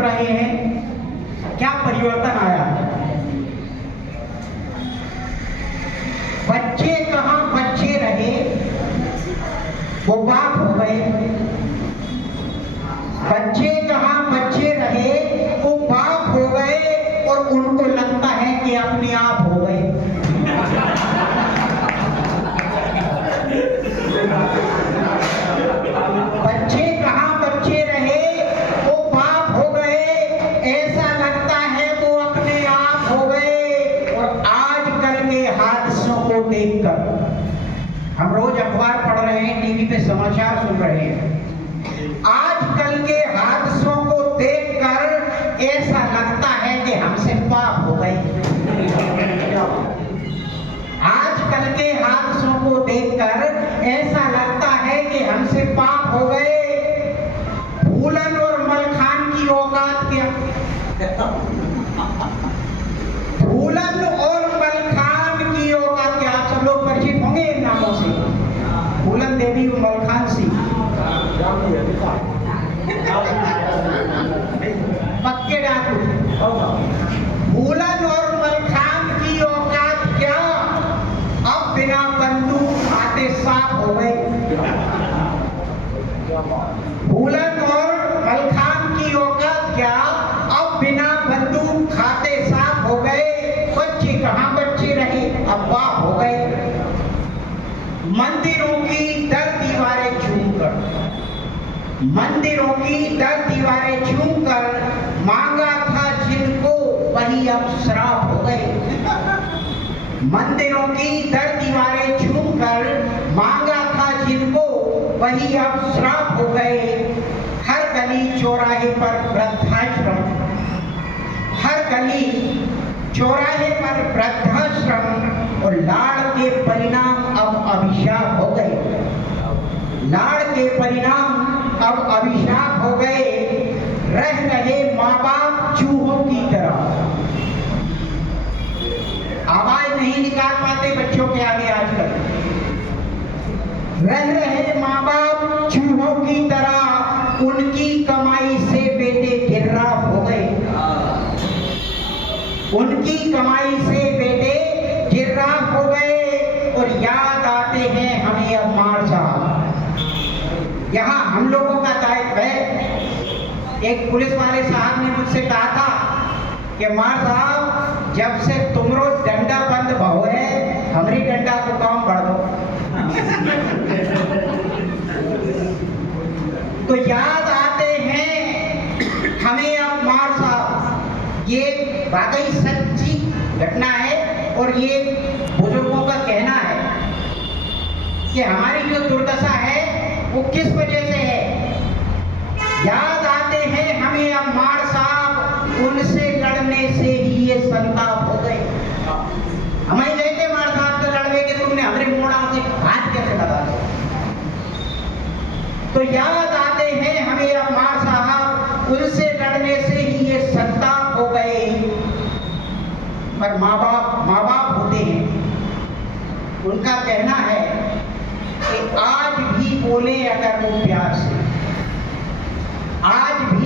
रहे हैं, क्या परिवर्तन आया है। बच्चे कहाँ बच्चे रहे, वो बाप हो गए। बच्चे कहाँ बच्चे रहे, वो बाप हो गए और उनको लगता है कि अपने आप हो गए। बच्चे कहाँ बच्चे रहे, वो बाप हो गए, ऐसा लगता है वो अपने आप हो गए। और आजकल के हादसों को देखकर, हम रोज अखबार पढ़ रहे हैं, टीवी पे समाचार सुन रहे हैं, आजकल के हादसों को देखकर ऐसा लगता है कि हमसे पाप हो गए। आजकल के हादसों को देखकर ऐसा लगता है कि हमसे पाप हो गए। फूलन और मलखान की औकात क्या। फूलन और मलखान की औकात क्या। आप सब लोग परिचित होंगे इन नामों से, फूलन देवी और मलखान सिंह, पक्के डाकू। फूलन और मलखान की औकात क्या, अब बिना बंदूक खाते साफ हो गए। फूलन और मलखान की औकात क्या, अब बिना बंदूक खाते साफ हो गए। बच्चे कहाँ बच्चे रहे, अब बाप हो गए। मंदिरों की दर दीवारें झूमकर, मंदिरों की दर दीवारें झूमकर मांगा था जिनको, वही अब श्राप हो गए। मंदिरों की दर दीवारें झूमकर मांगा था जिनको, वही अब श्राप हो गए। हर गली चौराहे पर वृद्धाश्रम, हर गली चौराहे पर वृद्धाश्रम, और लाड़ के परिणाम अब अभिशाप हो गए। लाड़ के परिणाम अब अभिशाप हो गए। रह रहे माँ बाप चूहों की तरह, आवाज नहीं निकाल पाते बच्चों के आगे आजकल। रह रहे माँ बाप चूहों की तरह, उनकी कमाई से बेटे गिर्राफ हो गए। उनकी कमाई से बेटे गिर्राफ हो गए। और याद आते हैं हमें अब मार साहब। यहाँ हम लोगों का दायित्व है। एक पुलिस वाले साहब ने मुझसे कहा था कि मार साहब, जब से तुमरो डंडा बंद भाव है, हमारी डंडा को काम बढ़ दो। तो याद आते हैं हमें अब मार साहब। ये वाकई सच्ची घटना है और ये बुजुर्गों का कहना है कि हमारी जो दुर्दशा है वो किस वजह से है। याद आते हैं हमें अब मार साहब, उनसे लड़ने से ही ये संताप हो गए। हमें कहते मार साहब से लड़ने के तुमने हमारे मोड़ा से हाथ कैसे लगा दिया। तो याद आते हैं हमें अब मार साहब, उनसे लड़ने से ही ये संताप हो गए। पर माँ बाप होते हैं, उनका कहना है कि आज भी बोले अगर वो प्यार से, आज भी